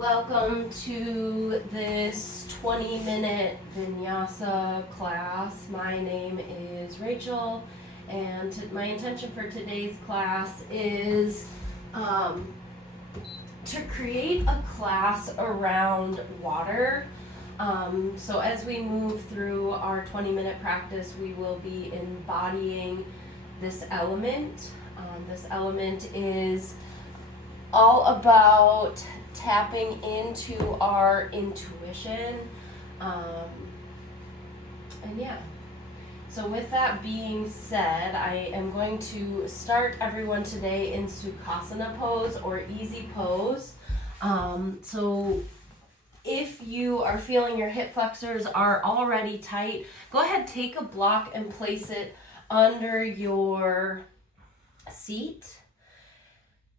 Welcome to this 20-minute vinyasa class. My name is Rachel, and my intention for today's class is to create a class around water. So as we move through our 20-minute practice, we will be embodying this element. This element is all about tapping into our intuition. And yeah. So with that being said, I am going to start everyone today in Sukhasana pose or easy pose. So if you are feeling your hip flexors are already tight, go ahead, take a block and place it under your seat.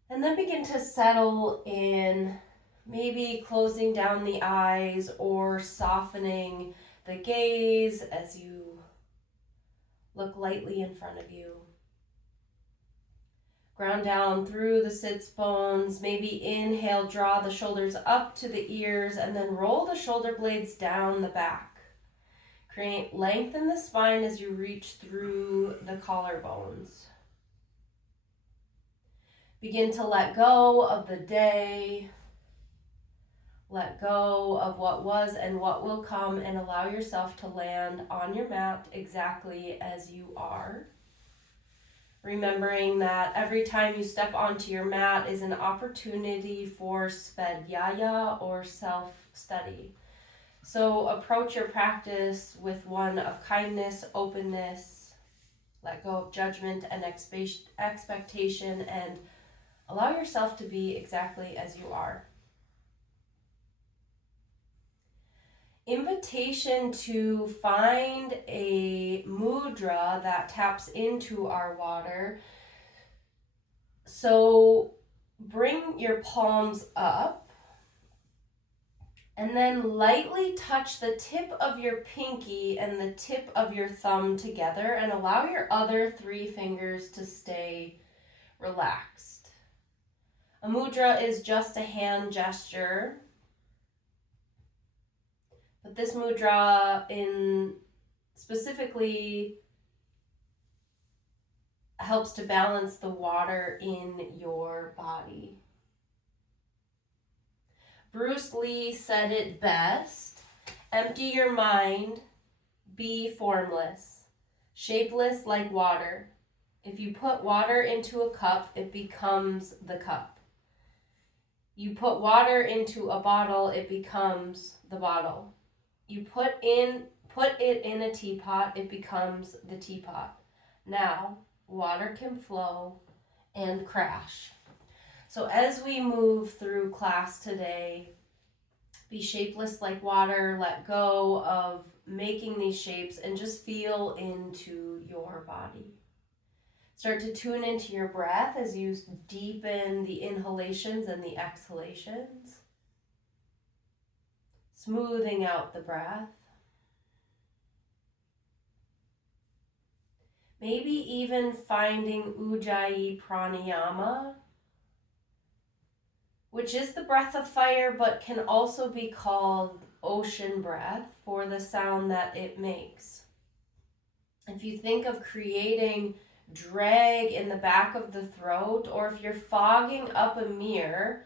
And then begin to settle in, maybe closing down the eyes or softening the gaze as you look lightly in front of you. Ground down through the sits bones. Maybe inhale, draw the shoulders up to the ears, and then roll the shoulder blades down the back. Create length in the spine as you reach through the collarbones. Begin to let go of the day, let go of what was and what will come, and allow yourself to land on your mat exactly as you are. Remembering that every time you step onto your mat is an opportunity for svadhyaya or self-study. So approach your practice with one of kindness, openness, let go of judgment and expectation, and allow yourself to be exactly as you are. Invitation to find a mudra that taps into our water. So bring your palms up and then lightly touch the tip of your pinky and the tip of your thumb together and allow your other three fingers to stay relaxed. A mudra is just a hand gesture, but this mudra specifically helps to balance the water in your body. Bruce Lee said it best: empty your mind, be formless, shapeless like water. If you put water into a cup, it becomes the cup. You put water into a bottle, it becomes the bottle. You put it in a teapot, it becomes the teapot. Now, water can flow and crash. So as we move through class today, be shapeless like water, let go of making these shapes, and just feel into your body. Start to tune into your breath as you deepen the inhalations and the exhalations. Smoothing out the breath. Maybe even finding Ujjayi Pranayama, which is the breath of fire, but can also be called ocean breath for the sound that it makes. If you think of creating drag in the back of the throat, or if you're fogging up a mirror,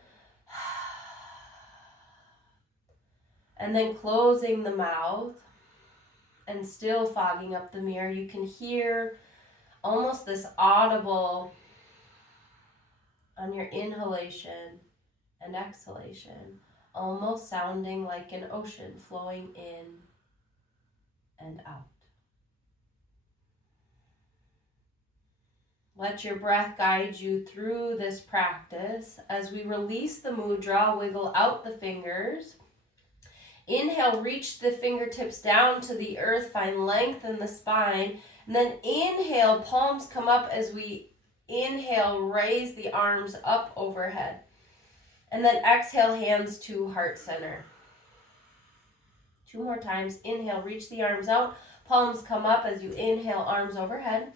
and then closing the mouth and still fogging up the mirror, you can hear almost this audible on your inhalation and exhalation, almost sounding like an ocean flowing in and out. Let your breath guide you through this practice. As we release the mudra, wiggle out the fingers. Inhale, reach the fingertips down to the earth, find length in the spine. And then inhale, palms come up as we inhale, raise the arms up overhead. And then exhale, hands to heart center. 2 more times. Inhale, reach the arms out, palms come up as you inhale, arms overhead.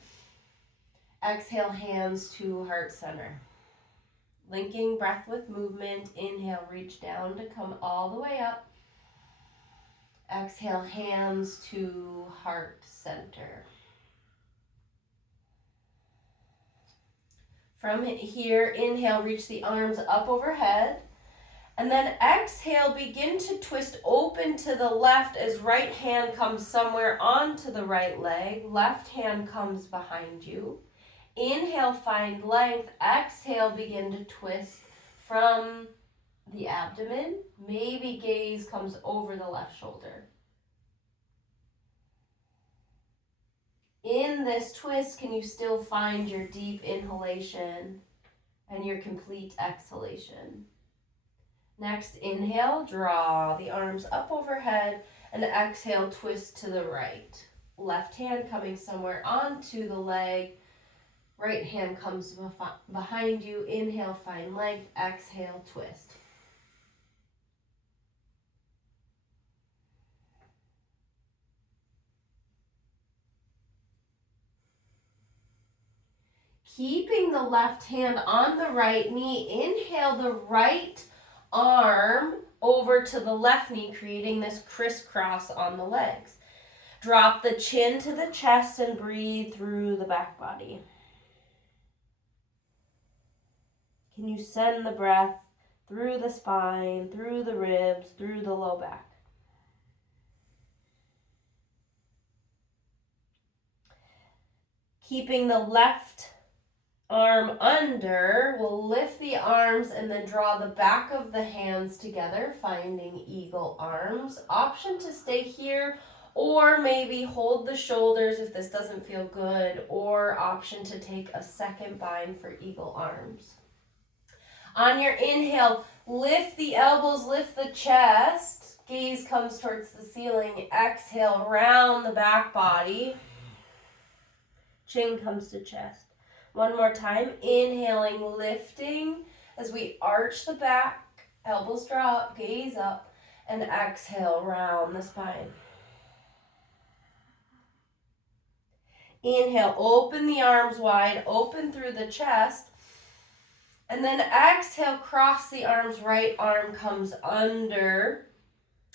Exhale, hands to heart center. Linking breath with movement. Inhale, reach down to come all the way up. Exhale, hands to heart center. From here, inhale, reach the arms up overhead. And then exhale, begin to twist open to the left as right hand comes somewhere onto the right leg. Left hand comes behind you. Inhale, find length. Exhale, begin to twist from the abdomen. Maybe gaze comes over the left shoulder. In this twist, can you still find your deep inhalation and your complete exhalation? Next, inhale, draw the arms up overhead, and exhale, twist to the right. Left hand coming somewhere onto the leg. Right hand comes behind you. Inhale, find length. Exhale, twist. Keeping the left hand on the right knee, inhale the right arm over to the left knee, creating this crisscross on the legs. Drop the chin to the chest and breathe through the back body. Can you send the breath through the spine, through the ribs, through the low back? Keeping the left arm under, we'll lift the arms and then draw the back of the hands together, finding eagle arms. Option to stay here, or maybe hold the shoulders if this doesn't feel good, or option to take a second bind for eagle arms. On your inhale, lift the elbows, lift the chest. Gaze comes towards the ceiling. Exhale, round the back body. Chin comes to chest. One more time, inhaling, lifting as we arch the back, elbows draw up, gaze up, and exhale, round the spine. Inhale, open the arms wide, open through the chest, and then exhale, cross the arms, right arm comes under,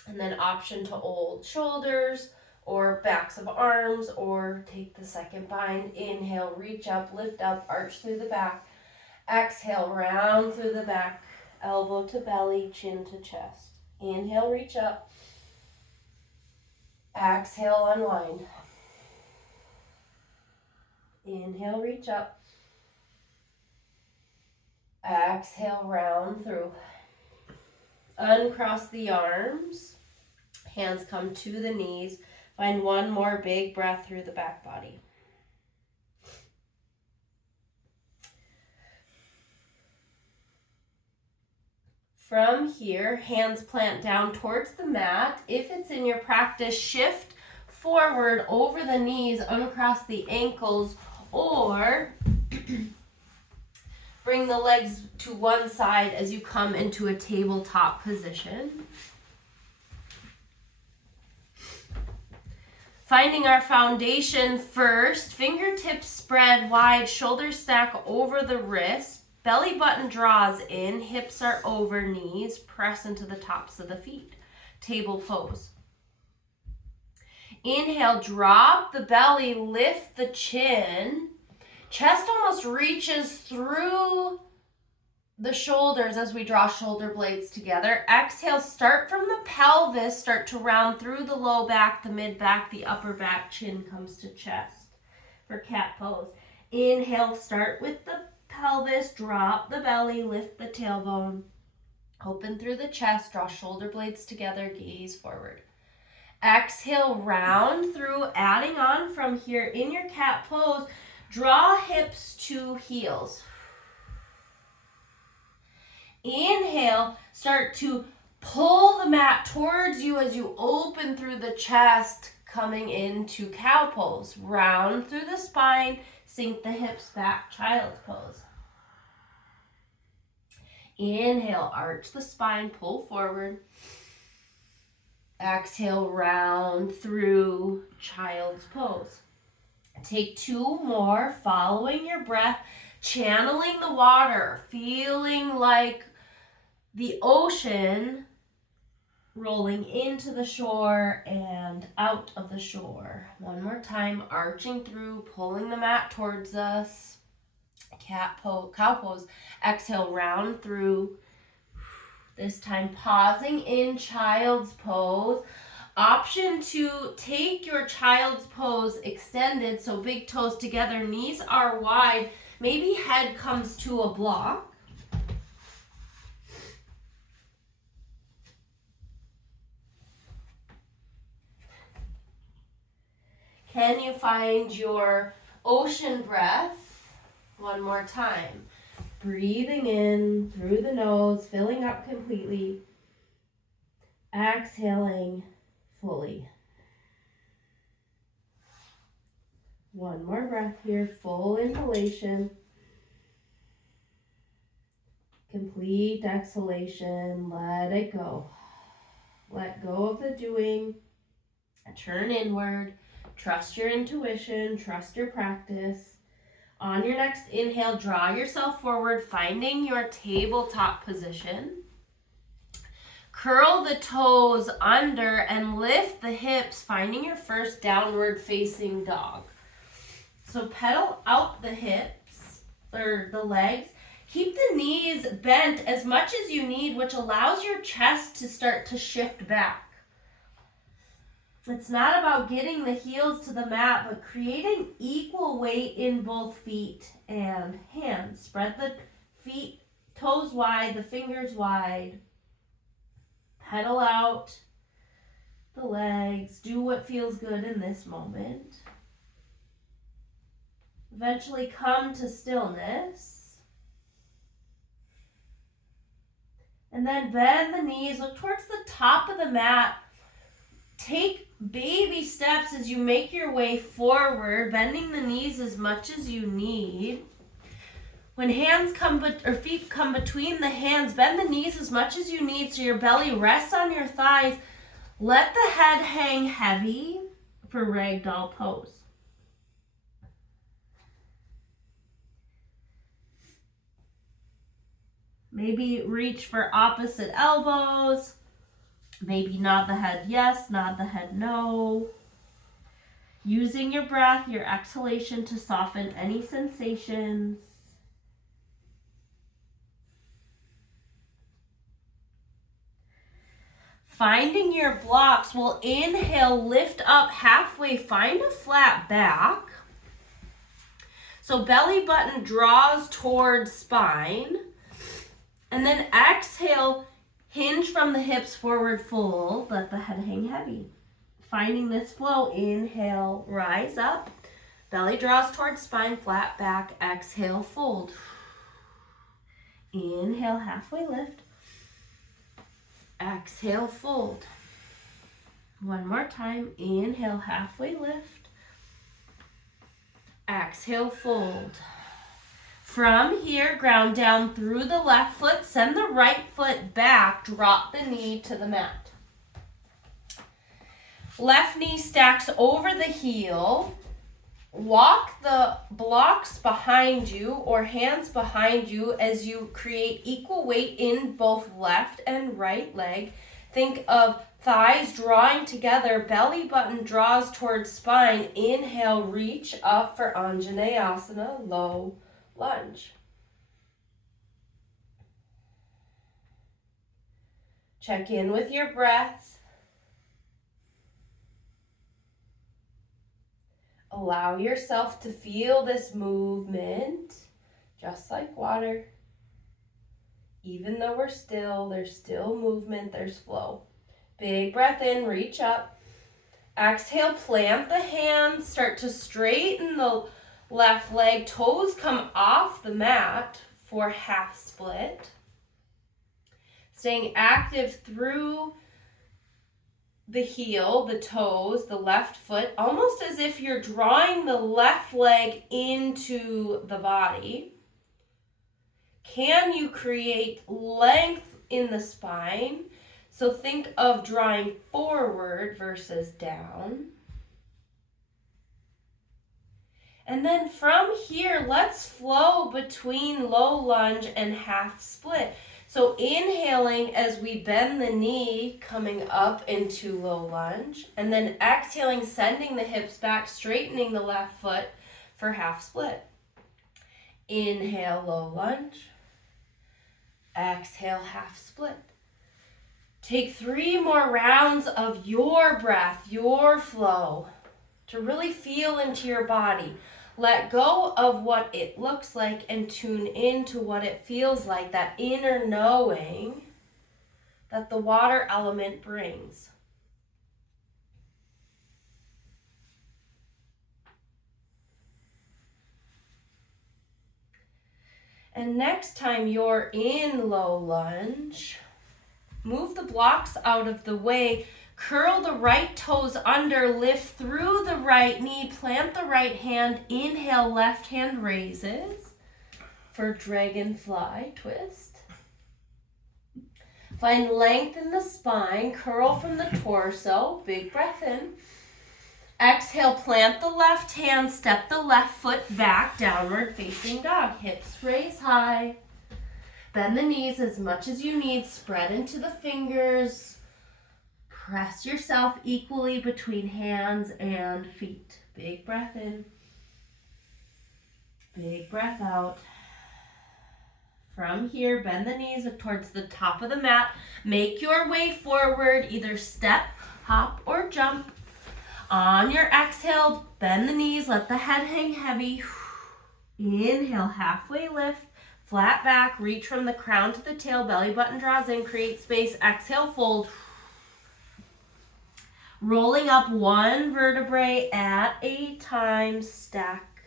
and then option to hold shoulders, or backs of arms, or take the second bind. Inhale, reach up, lift up, arch through the back. Exhale, round through the back, elbow to belly, chin to chest. Inhale, reach up. Exhale, unwind. Inhale, reach up. Exhale, round through. Uncross the arms. Hands come to the knees. Find one more big breath through the back body. From here, hands plant down towards the mat. If it's in your practice, shift forward over the knees, uncross the ankles, or bring the legs to one side as you come into a tabletop position. Finding our foundation first, fingertips spread wide, shoulders stack over the wrist, belly button draws in, hips are over knees, press into the tops of the feet. Table pose. Inhale, drop the belly, lift the chin. Chest almost reaches through the shoulders as we draw shoulder blades together. Exhale, start from the pelvis, start to round through the low back, the mid back, the upper back, chin comes to chest for cat pose. Inhale, start with the pelvis, drop the belly, lift the tailbone, open through the chest, draw shoulder blades together, gaze forward. Exhale, round through, adding on from here in your cat pose, draw hips to heels. Inhale, start to pull the mat towards you as you open through the chest, coming into cow pose. Round through the spine, sink the hips back, child's pose. Inhale, arch the spine, pull forward. Exhale, round through child's pose. Take two more, following your breath channeling the water, feeling like the ocean rolling into the shore and out of the shore. One more time, arching through, pulling the mat towards us. Cat pose, cow pose. Exhale, round through. This time, pausing in child's pose. Option to take your child's pose extended, so big toes together, knees are wide. Maybe head comes to a block. Can you find your ocean breath? One more time. Breathing in through the nose, filling up completely. Exhaling fully. One more breath here, full inhalation. Complete exhalation, let it go. Let go of the doing. Turn inward. Trust your intuition, trust your practice. On your next inhale, draw yourself forward, finding your tabletop position. Curl the toes under and lift the hips, finding your first downward facing dog. So pedal out the hips, or the legs. Keep the knees bent as much as you need, which allows your chest to start to shift back. It's not about getting the heels to the mat, but creating equal weight in both feet and hands. Spread the feet, toes wide, the fingers wide. Pedal out the legs. Do what feels good in this moment. Eventually come to stillness. And then bend the knees. Look towards the top of the mat. Take baby steps as you make your way forward, bending the knees as much as you need. When feet come between the hands, bend the knees as much as you need so your belly rests on your thighs. Let the head hang heavy for ragdoll pose. Maybe reach for opposite elbows. Maybe nod the head yes, nod the head no. Using your breath, your exhalation to soften any sensations. Finding your blocks, we'll inhale, lift up halfway, find a flat back. So belly button draws towards spine. And then exhale, hinge from the hips forward fold, let the head hang heavy. Finding this flow, inhale, rise up. Belly draws towards spine, flat back, exhale, fold. Inhale, halfway lift. Exhale, fold. One more time. Inhale, halfway lift. Exhale, fold. From here, ground down through the left foot. Send the right foot back. Drop the knee to the mat. Left knee stacks over the heel. Walk the blocks behind you or hands behind you as you create equal weight in both left and right leg. Think of thighs drawing together, belly button draws towards spine. Inhale, reach up for Anjaneyasana, low lunge. Check in with your breath. Allow yourself to feel this movement, just like water. Even though we're still, there's still movement, there's flow. Big breath in, reach up. Exhale, plant the hands, start to straighten the left leg. Toes come off the mat for half split. Staying active through the heel, the toes, the left foot, almost as if you're drawing the left leg into the body. Can you create length in the spine? So think of drawing forward versus down. And then from here, let's flow between low lunge and half split. So inhaling as we bend the knee, coming up into low lunge, and then exhaling, sending the hips back, straightening the left foot for half split. Inhale, low lunge. Exhale, half split. Take 3 more rounds of your breath, your flow, to really feel into your body. Let go of what it looks like and tune into what it feels like, that inner knowing that the water element brings. And next time you're in low lunge, move the blocks out of the way. Curl the right toes under, lift through the right knee, plant the right hand, inhale, left hand raises for dragonfly twist. Find length in the spine, curl from the torso, big breath in. Exhale, plant the left hand, step the left foot back, downward facing dog. Hips raise high. Bend the knees as much as you need, spread into the fingers. Press yourself equally between hands and feet. Big breath in. Big breath out. From here, bend the knees towards the top of the mat. Make your way forward, either step, hop, or jump. On your exhale, bend the knees, let the head hang heavy. Inhale, halfway lift, flat back, reach from the crown to the tail, belly button draws in, create space. Exhale, fold. Rolling up one vertebrae at a time, stack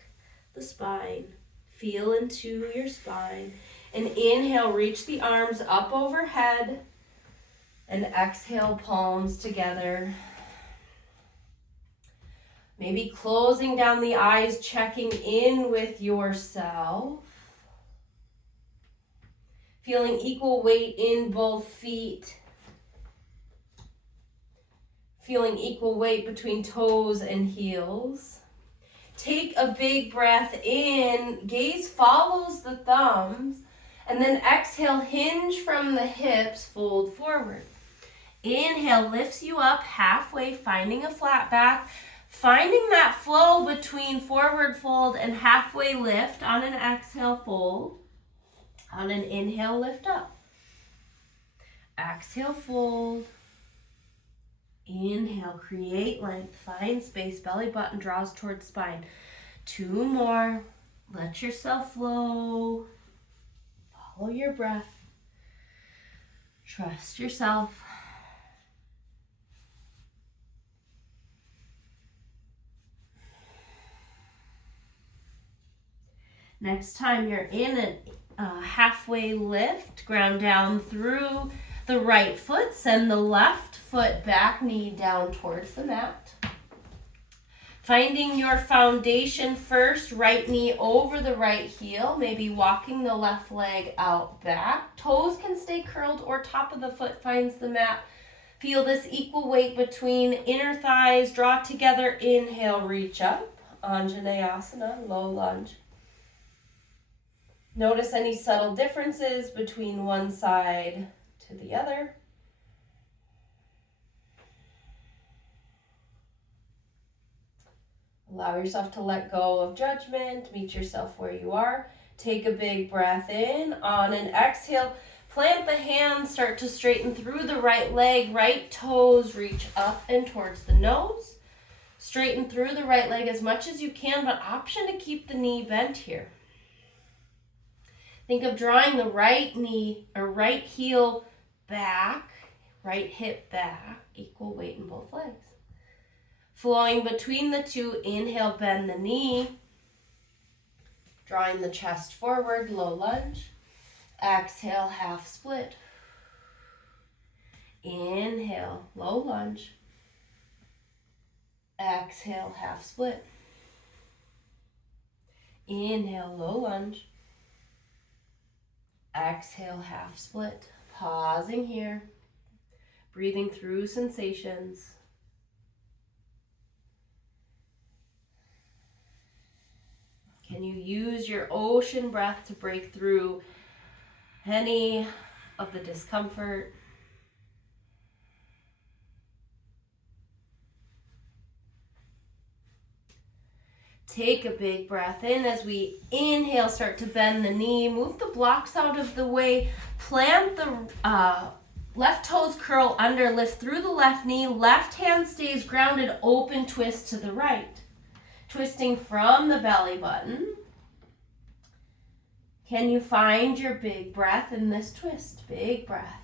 the spine. Feel into your spine. And inhale, reach the arms up overhead. And exhale, palms together. Maybe closing down the eyes, checking in with yourself. Feeling equal weight in both feet. Feeling equal weight between toes and heels. Take a big breath in, gaze follows the thumbs, and then exhale, hinge from the hips, fold forward. Inhale, lifts you up halfway, finding a flat back, finding that flow between forward fold and halfway lift. On an exhale, fold. On an inhale, lift up. Exhale, fold. Inhale, create length, find space, belly button draws towards spine. 2 more. Let yourself flow. Follow your breath. Trust yourself. Next time you're in a halfway lift, ground down through the right foot, send the left foot back, knee down towards the mat. Finding your foundation first, right knee over the right heel, maybe walking the left leg out back. Toes can stay curled or top of the foot finds the mat. Feel this equal weight between inner thighs, draw together, inhale, reach up. Anjaneyasana, low lunge. Notice any subtle differences between one side to the other. Allow yourself to let go of judgment. Meet yourself where you are. Take a big breath in. On an exhale, plant the hands, start to straighten through the right leg. Right toes reach up and towards the nose. Straighten through the right leg as much as you can, but option to keep the knee bent here. Think of drawing the right knee or right heel back, right hip back, equal weight in both legs. Flowing between the two, inhale, bend the knee. Drawing the chest forward, low lunge. Exhale, half split. Inhale, low lunge. Exhale, half split. Inhale, low lunge. Exhale, half split. Pausing here. Breathing through sensations. Can you use your ocean breath to break through any of the discomfort? Take a big breath in as we inhale, start to bend the knee, move the blocks out of the way, plant the left toes curl under, lift through the left knee, left hand stays grounded, open twist to the right. Twisting from the belly button. Can you find your big breath in this twist? Big breath.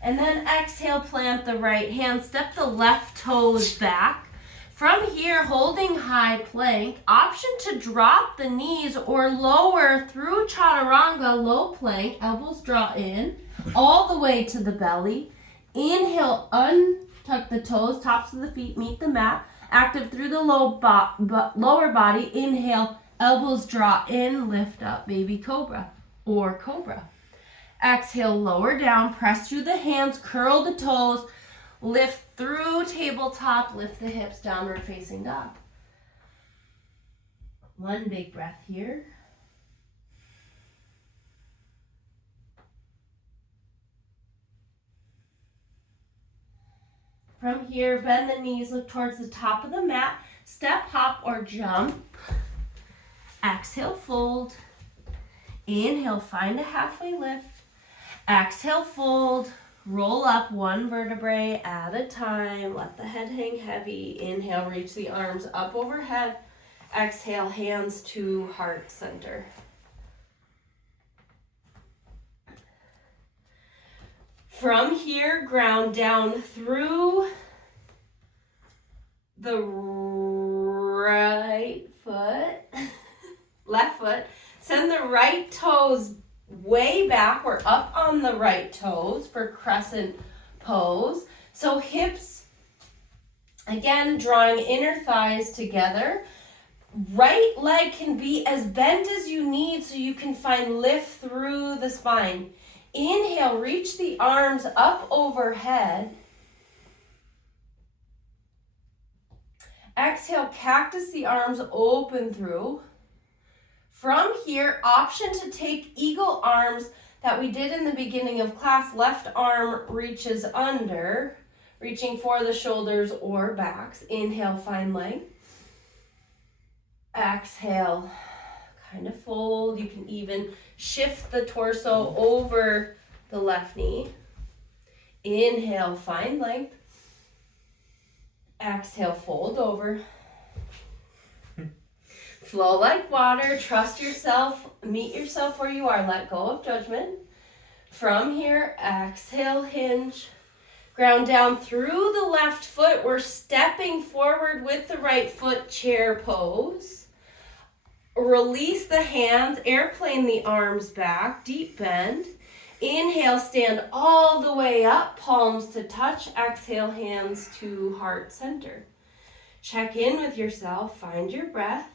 And then exhale, plant the right hand, step the left toes back. From here, holding high plank, option to drop the knees or lower through chaturanga, low plank, elbows draw in, all the way to the belly. Inhale, untuck the toes, tops of the feet meet the mat, active through the lower body. Inhale, elbows draw in, lift up, baby cobra or cobra. Exhale, lower down, press through the hands, curl the toes, lift through tabletop, lift the hips, downward facing dog. One big breath here. From here, bend the knees, look towards the top of the mat, step, hop, or jump. Exhale, fold. Inhale, find a halfway lift. Exhale, fold. Roll up one vertebrae at a time. Let the head hang heavy. Inhale, reach the arms up overhead. Exhale, hands to heart center. From here, ground down through the right foot, left foot. Send the right toes way back. We're up on the right toes for crescent pose. So hips, again, drawing inner thighs together. Right leg can be as bent as you need so you can find lift through the spine. Inhale, reach the arms up overhead. Exhale, cactus the arms open through. From here, option to take eagle arms that we did in the beginning of class. Left arm reaches under, reaching for the shoulders or backs. Inhale, find length. Exhale, kind of fold. You can even shift the torso over the left knee. Inhale, find length. Exhale, fold over. Flow like water, trust yourself, meet yourself where you are, let go of judgment. From here, exhale, hinge. Ground down through the left foot. We're stepping forward with the right foot, chair pose. Release the hands, airplane the arms back, deep bend. Inhale, stand all the way up, palms to touch. Exhale, hands to heart center. Check in with yourself, find your breath.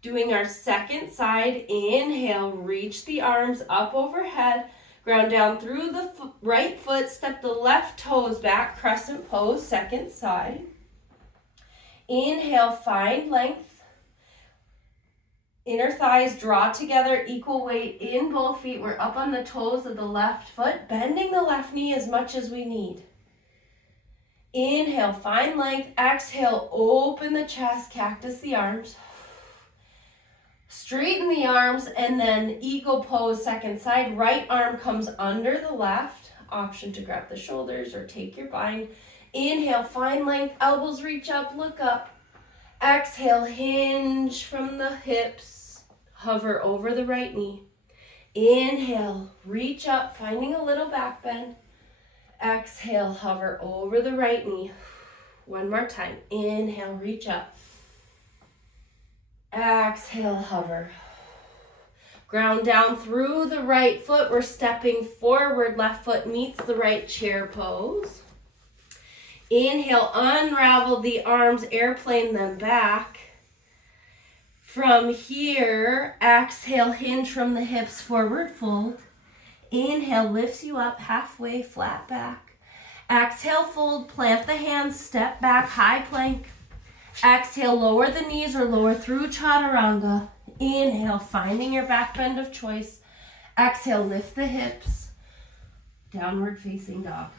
Doing our second side, inhale, reach the arms up overhead, ground down through the right foot, step the left toes back, crescent pose, second side. Inhale, find length. Inner thighs draw together, equal weight in both feet. We're up on the toes of the left foot, bending the left knee as much as we need. Inhale, find length. Exhale, open the chest, cactus the arms. Straighten the arms and then eagle pose, second side. Right arm comes under the left. Option to grab the shoulders or take your bind. Inhale, find length. Elbows reach up, look up. Exhale, hinge from the hips. Hover over the right knee. Inhale, reach up, finding a little back bend. Exhale, hover over the right knee. One more time. Inhale, reach up. Exhale, hover. Ground down through the right foot. We're stepping forward. Left foot meets the right chair pose. Inhale, unravel the arms, airplane them back. From here, exhale, hinge from the hips, forward fold. Inhale, lifts you up halfway, flat back. Exhale, fold, plant the hands, step back, high plank. Exhale, lower the knees or lower through chaturanga. Inhale, finding your back bend of choice. Exhale, lift the hips. Downward facing dog.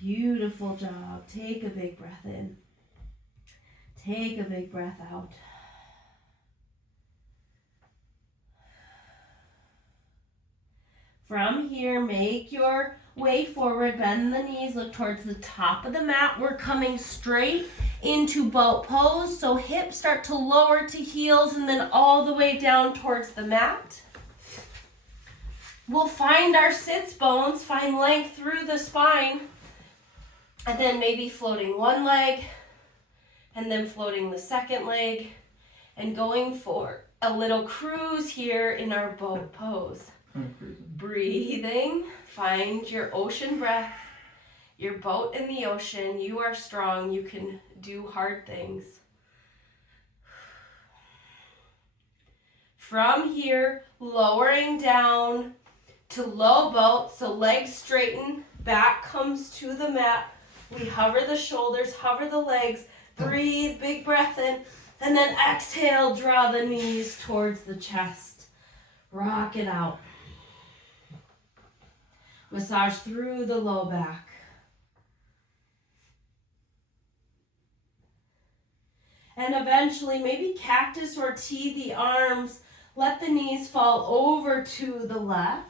Beautiful job. Take a big breath in. Take a big breath out. From here, make your way forward, bend the knees, look towards the top of the mat. We're coming straight into boat pose, so hips start to lower to heels and then all the way down towards the mat. We'll find our sits bones, find length through the spine, and then maybe floating one leg, and then floating the second leg, and going for a little cruise here in our boat pose. Breathing, find your ocean breath, your boat in the ocean. You are strong, you can do hard things. From here, lowering down to low boat, so legs straighten, back comes to the mat. We hover the shoulders, hover the legs, breathe, big breath in, and then exhale, draw the knees towards the chest. Rock it out. Massage through the low back. And eventually, maybe cactus or T the arms. Let the knees fall over to the left.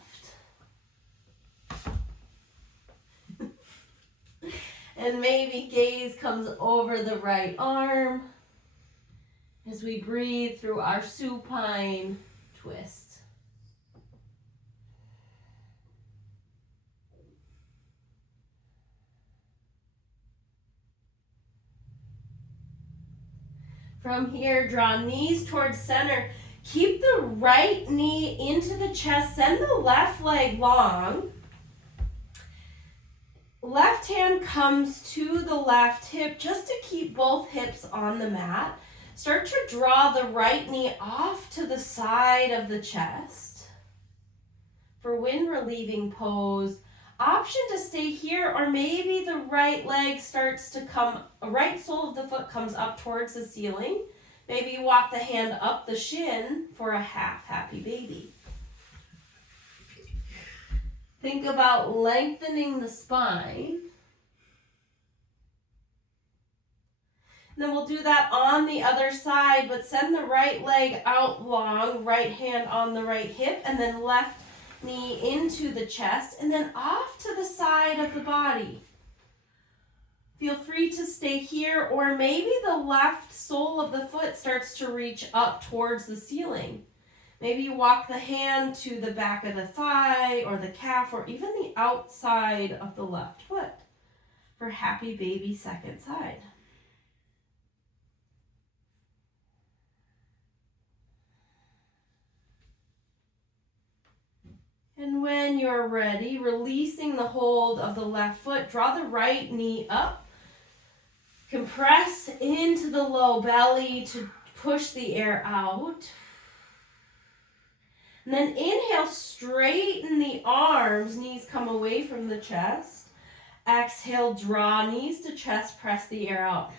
And maybe gaze comes over the right arm as we breathe through our supine twist. From here, draw knees towards center. Keep the right knee into the chest. Send the left leg long. Left hand comes to the left hip just to keep both hips on the mat. Start to draw the right knee off to the side of the chest. For wind relieving pose, option to stay here, or maybe the right leg starts to come, right sole of the foot comes up towards the ceiling. Maybe you walk the hand up the shin for a half happy baby. Think about lengthening the spine. And then we'll do that on the other side, but send the right leg out long, right hand on the right hip, and then left knee into the chest, and then off to the side of the body. Feel free to stay here, or maybe the left sole of the foot starts to reach up towards the ceiling. Maybe you walk the hand to the back of the thigh or the calf or even the outside of the left foot for happy baby second side. And when you're ready, releasing the hold of the left foot, draw the right knee up. Compress into the low belly to push the air out. And then inhale, straighten the arms, knees come away from the chest. Exhale, draw knees to chest, press the air out.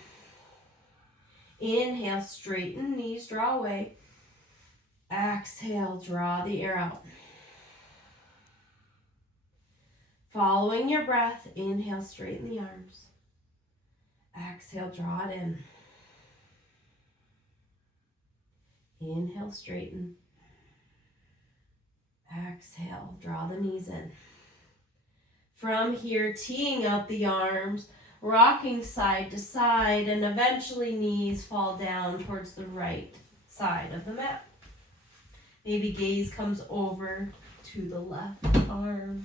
Inhale, straighten, knees draw away. Exhale, draw the air out. Following your breath, inhale, straighten the arms. Exhale, draw it in. Inhale, straighten. Exhale, draw the knees in. From here, teeing up the arms, rocking side to side, and eventually knees fall down towards the right side of the mat. Maybe gaze comes over to the left arm.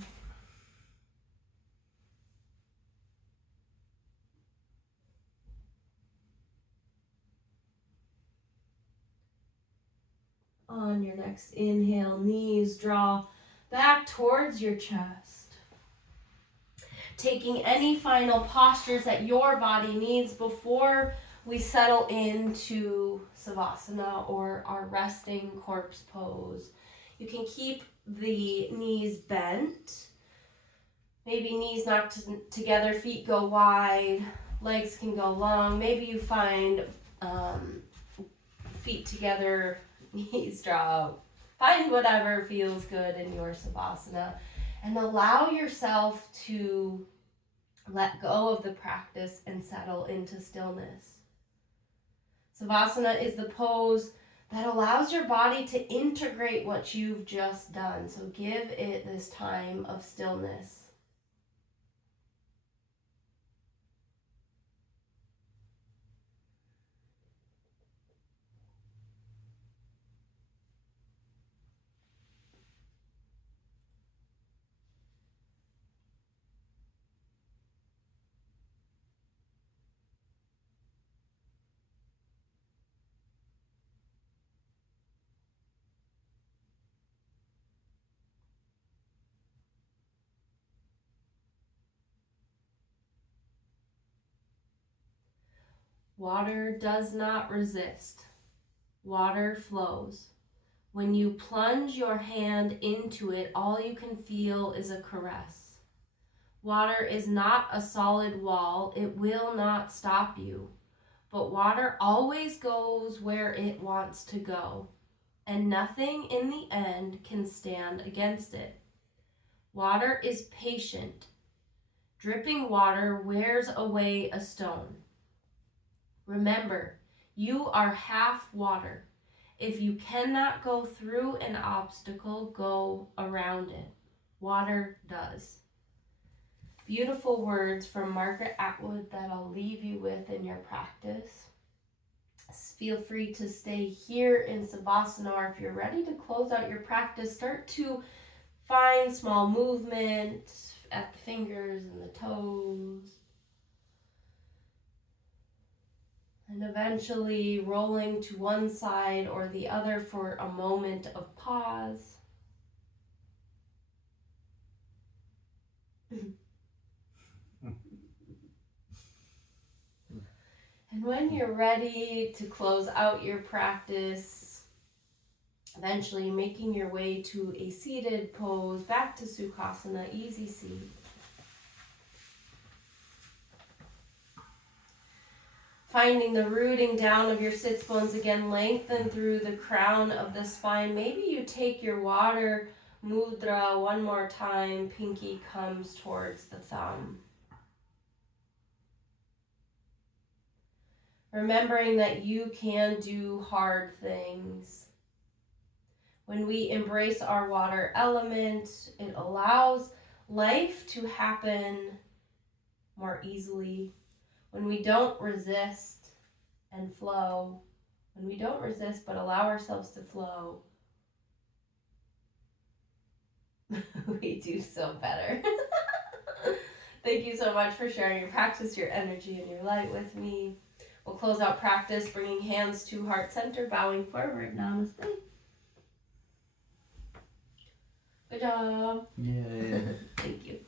On your next inhale, knees draw back towards your chest. Taking any final postures that your body needs before we settle into Savasana or our resting corpse pose. You can keep the knees bent. Maybe knees knocked together, feet go wide. Legs can go long. Maybe you find feet together, knees draw out. Find whatever feels good in your Savasana and allow yourself to let go of the practice and settle into stillness. Savasana is the pose that allows your body to integrate what you've just done. So give it this time of stillness. Water does not resist. Water flows. When you plunge your hand into it, all you can feel is a caress. Water is not a solid wall. It will not stop you. But water always goes where it wants to go, and nothing in the end can stand against it. Water is patient. Dripping water wears away a stone. Remember, you are half water. If you cannot go through an obstacle, go around it. Water does. Beautiful words from Margaret Atwood that I'll leave you with in your practice. Feel free to stay here in Savasana, or if you're ready to close out your practice, start to find small movement at the fingers and the toes. And eventually rolling to one side or the other for a moment of pause. And when you're ready to close out your practice, eventually making your way to a seated pose, back to Sukhasana, easy seat. Finding the rooting down of your sits bones again, lengthen through the crown of the spine. Maybe you take your water mudra one more time. Pinky comes towards the thumb. Remembering that you can do hard things. When we embrace our water element, it allows life to happen more easily. When we don't resist and flow, when we don't resist but allow ourselves to flow, we do so better. Thank you so much for sharing your practice, your energy, and your light with me. We'll close out practice, bringing hands to heart center, bowing forward. Namaste. Good job. Yeah. Thank you.